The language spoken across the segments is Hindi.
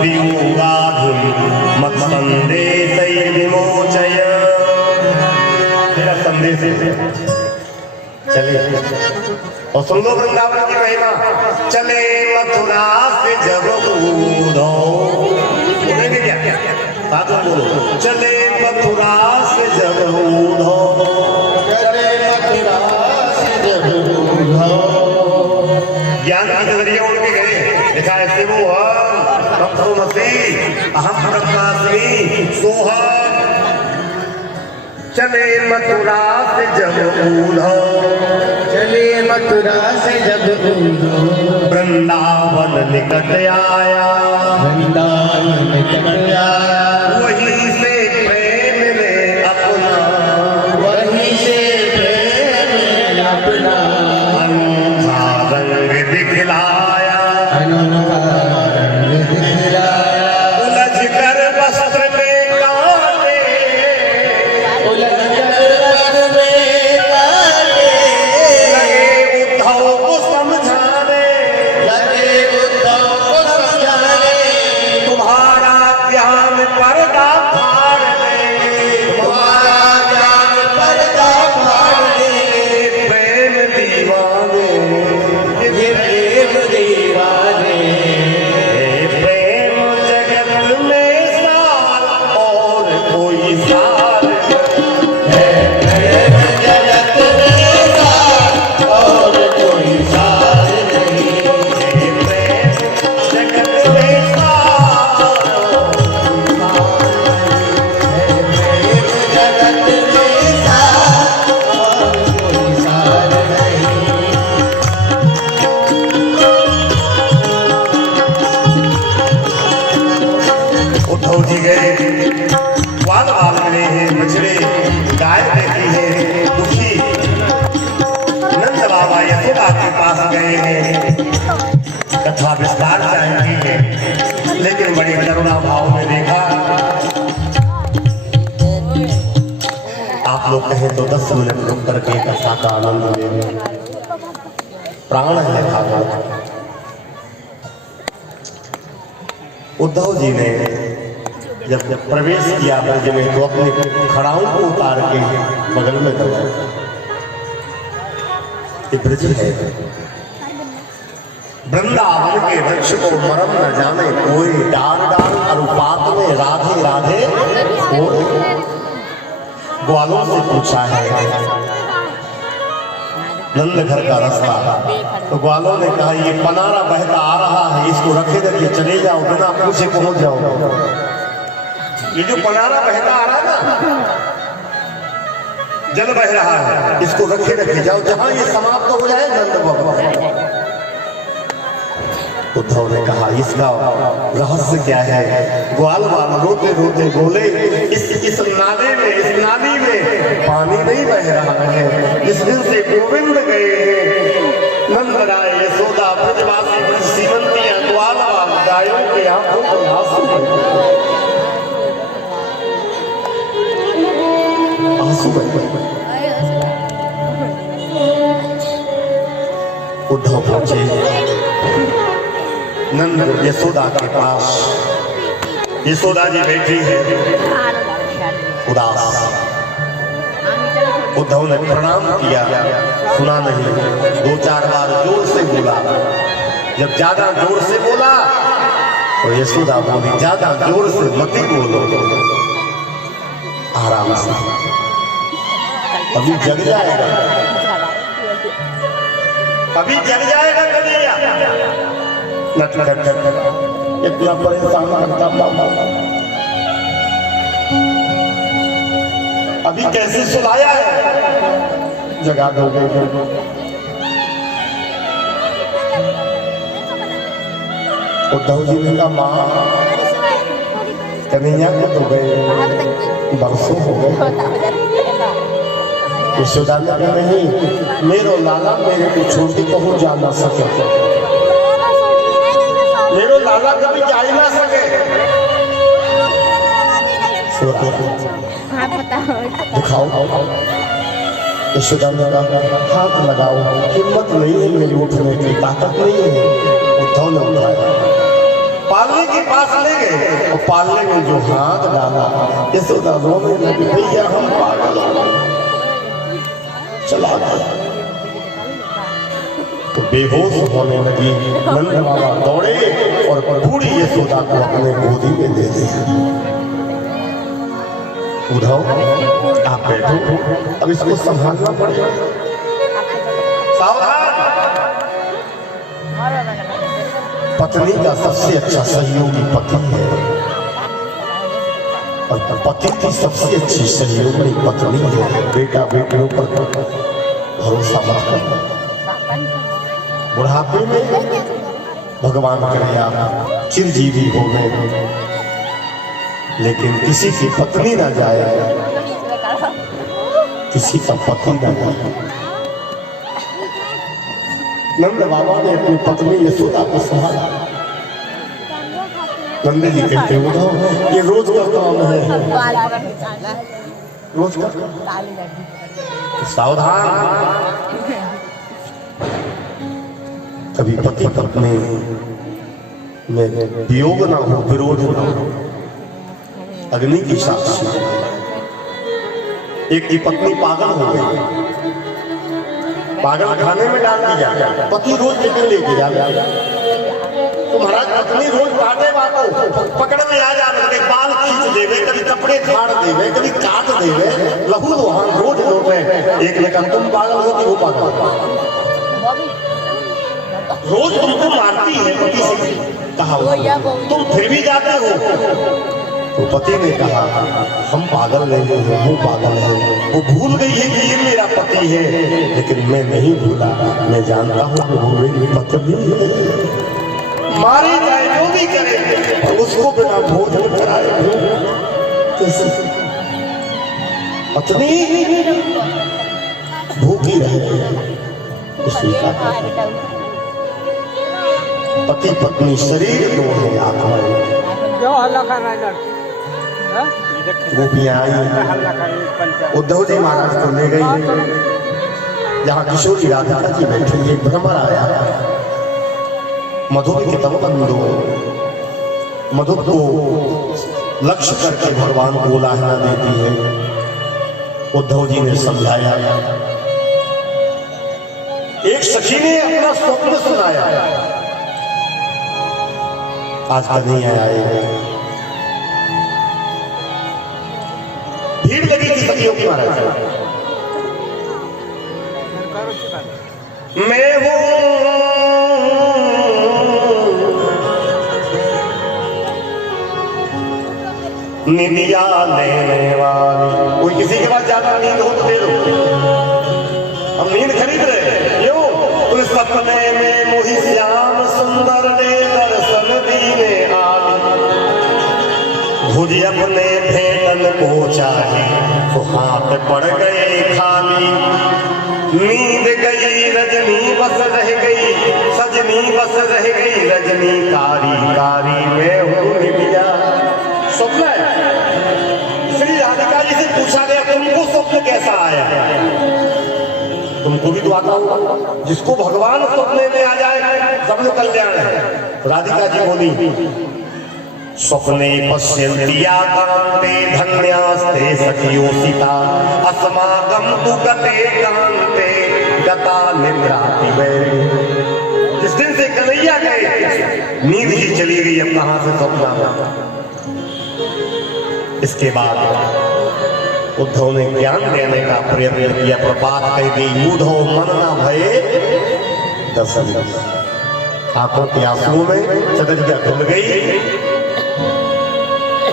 मद्वियोगाधुं मत्सन्देशैर्विमोचय। तेरा संदेश चलिए और सुन लो वृंदावन की महिमा। चले मथुरा से जब उधो, सुनेंगे क्या साथ में बोलो। चले मथुरा से जब उधो, चले मथुरा से जब उधो। ज्ञान के नजरिए उड़ के गए, लिखा ऐसे वो अहम ब्रह्मास्मि सोहम। चले मथुरा से जब उधो, चले मथुरा से जब उधो। वृंदावन निकट आया, वृंदावन निकट आया। वहीं से प्रेम ने अपना, वहीं से प्रेम ने अपना अनोखा रंग दिखलाया। अनोखा रंग दिखलाया। उलझ कर वस्त्र में काटे, उलझ कर वस्त्र में काटे। लगे उद्धव को समझाने, लगे उद्धव को समझाने। तुम्हारा ज्ञान पर्दा फाड़ दे, तुम्हारा ज्ञान पर्दा फाड़ दे। प्रेम दीवाने, ये प्रेम दीवाने। प्रेम जगत में सार और कोई सार प्रेम जगत में सार और कोई सार नहीं। प्रेम जगत में सार प्रेम जगत में सार और कोई सार नहीं। उद्धव जी गए, ग्वाल बाल मिले हैं, बछड़े गाय देखी है, दुखी नंद बाबा यशोदा के पास गए हैं, कथा विस्तार चाहती है, लेकिन बड़ी करुणा भाव में देखा। आप लोग कहें तो 10 मिनट रुक करके कथा का आनंद ले, प्राण है भागवत। उद्धव जी ने जब प्रवेश किया ब्रज में तो अपने खड़ाओं को उतार के बगल में कर दिया। ये ब्रज है, वृंदावन के वृक्ष को मरम न जाने कोई, डाल डाल अनुपात में राधे राधे कोई। ग्वालों से पूछा है नंद घर का रास्ता, तो ग्वालों ने कहा ये पनारा बहता आ रहा है, इसको रखे रखे चले जाओ, बिना पूछे पहुंच जाओ। ये जो पनारा बहता आ रहा है ना, जल बह रहा है, इसको रखे रखे जाओ, जहां ये समाप्त हो जाए नंद बाबा। उद्धव ने कहा इसका रहस्य क्या है? ग्वाल वाल रोते रोते बोले इस नाले में, इस नाली में पानी नहीं बह रहा है। जिस दिन से गोविंद गए हैं, नंद राय यशोदा ब्रजवासी सीमंतियां ग्वाल वाल गायों के आंखों में आंसू बह गए, आंसू बह गए। उद्धव पहुंचे नंद यशोदा के पास, यशोदा जी बैठी है उदास। उद्धव ने प्रणाम किया, सुना नहीं, 2-4 बार जोर से बोला। जब ज्यादा जोर से बोला तो यशोदा बोली ज्यादा जोर से मत बोलो, आराम से, अभी जग जाएगा, अभी जग जाएगा कन्हैया। इतना परेशान करता बाबा, अभी कैसे सुलाया है, जगा दो। उद्धव जी ने कहा माँ कन्हैया को तो गए बरसों हो गए। यशोदा ने कहा नहीं, मेरो लाला मेरे को छोड़ के कहूँ जा ना सके, मेरो लाला कभी जा ही ना सके। दिखाओ, यशोदा ने कहा हाथ लगाओ, हिम्मत नहीं है मेरी उठने की, ताकत नहीं है। उद्धव ने उठाया, पालने के पास ले गए और पालने में जो हाथ डाला यशोदा रोने लगी, भैया हम पागल हो गए, चला गया। तो बेहोश होने लगी। नंद बाबा दौड़े और बूढ़ी यशोदा को अपने गोदी में दे दी। उद्धव आप बैठो, अब इसको संभालना पड़ेगा। सावधान। पत्नी का सबसे अच्छा सहयोगी पति है और पति की सबसे अच्छी सहयोगी पत्नी है। बेटा बेटियों पर भरोसा मत करना। बुढ़ापे में भगवान करे आप चिरजीवी हो गए, लेकिन किसी की पत्नी ना जाए, किसी का पति ना जाए। नंद बाबा ने अपनी पत्नी यशोदा को संभाला। नंद जी कहते उद्धव ये रोज का काम है, रोज का। सावधान। कभी पति पत्नी में वियोग ना हो, विरोध ना हो। अग्नि की साक्षी एक की पत्नी पागल हो गई, पागल खाने में डाल दिया, पति रोज लेकर लेके जा। तो महाराज पत्नी रोज काटे वाको पकड़ में आ जाने लगे, बाल खींच देवे, कभी कपड़े फाड़ देवे, कभी काट देवे, लहू लोहान रोज लौटे। एक ने कहा तुम पागल हो कि वो पागल, रोज तुमको मारती है पति से, कहा तुम फिर भी जाते हो। तो पति ने कहा हम पागल नहीं हैं, वो पागल है। वो भूल गई है कि ये मेरा पति है, लेकिन मैं नहीं भूला, मैं जानता हूँ कि वो मेरी पत्नी है। मारे जाए जो भी करे और उसको बिना भोजन कराए पत्नी भूखी रहे। पति पत्नी शरीर दो है, आत्मा गोपियां आई, उद्धव जी महाराज को ले गई जहाँ किशोरी राधिका जी बैठी। एक भ्रमर आया, मधुर के तब बंदो, मधुर को लक्ष्य करके भगवान को उलाहना देती है। उद्धव जी ने समझाया। एक सखी ने अपना स्वप्न सुनाया, आज कन्हैया आए। भीड़ लगी थी सखियों की महाराज। मैं हूं निदिया लेने वाली। कोई किसी के पास ज्यादा नींद हो तो दे दो, हम नींद खरीद रहे। यो उस सपने में मोहि श्याम सुंदर ने दर्शन दीने आली। भुज अपने भेटन को चाहे तो हाथ पड़ गए खाली। नींद गई रजनी बस रह गई, सजनी बस रह गई रजनी। कारी कारी में हूँ निदिया। स्वप्न श्री राधिका जी से पूछा गया तुमको स्वप्न कैसा आया? तुमको भी तो आता होगा। जिसको भगवान स्वप्न में आ जाए सब लोग कल्याण है। राधिका जी बोली स्वप्ने पश्यन्ति याकान्ते धन्यास्ते सखियो सीता। अस्माकं तु गते कान्ते गता निद्राति वै। जिस दिन से कन्हैया गए नींद ही चली गई, अब कहां से स्वप्न आता। इसके बाद उद्धव ने ज्ञान देने का प्रयत्न किया, पर बात कह गई उद्धव मन न भये दर्शन। आंखों के आंसुओं में चदरिया खुल गई।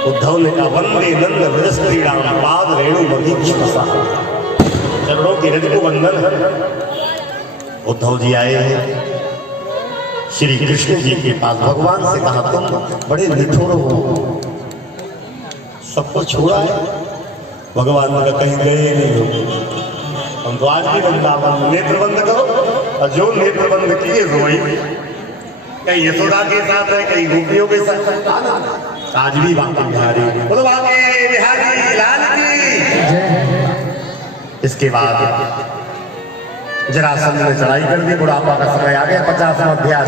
उद्धव ने कहा वंदे नंद व्रज श्रीराम पाद रेणु मधीक्षसा। चरणों की रज को वंदन। उद्धव जी आए हैं श्री कृष्ण जी के पास। भगवान से कहा तुम बड़े निठुर हो, सबको छोड़ा है। भगवान ने कहीं गए नहीं हो, हम तो आज भी वृंदावन। नेत्र बंद करो, और जो नेत्र बंद किए रोई। कहीं यशोदा के साथ है, कहीं गोपियों के साथ। आज भी बांके बिहारी, बोलो बांके बिहारी लाल की। इसके बाद जरासंध ने चढ़ाई कर दी। बुढ़ापा का समय आ गया, 50वां अध्याय।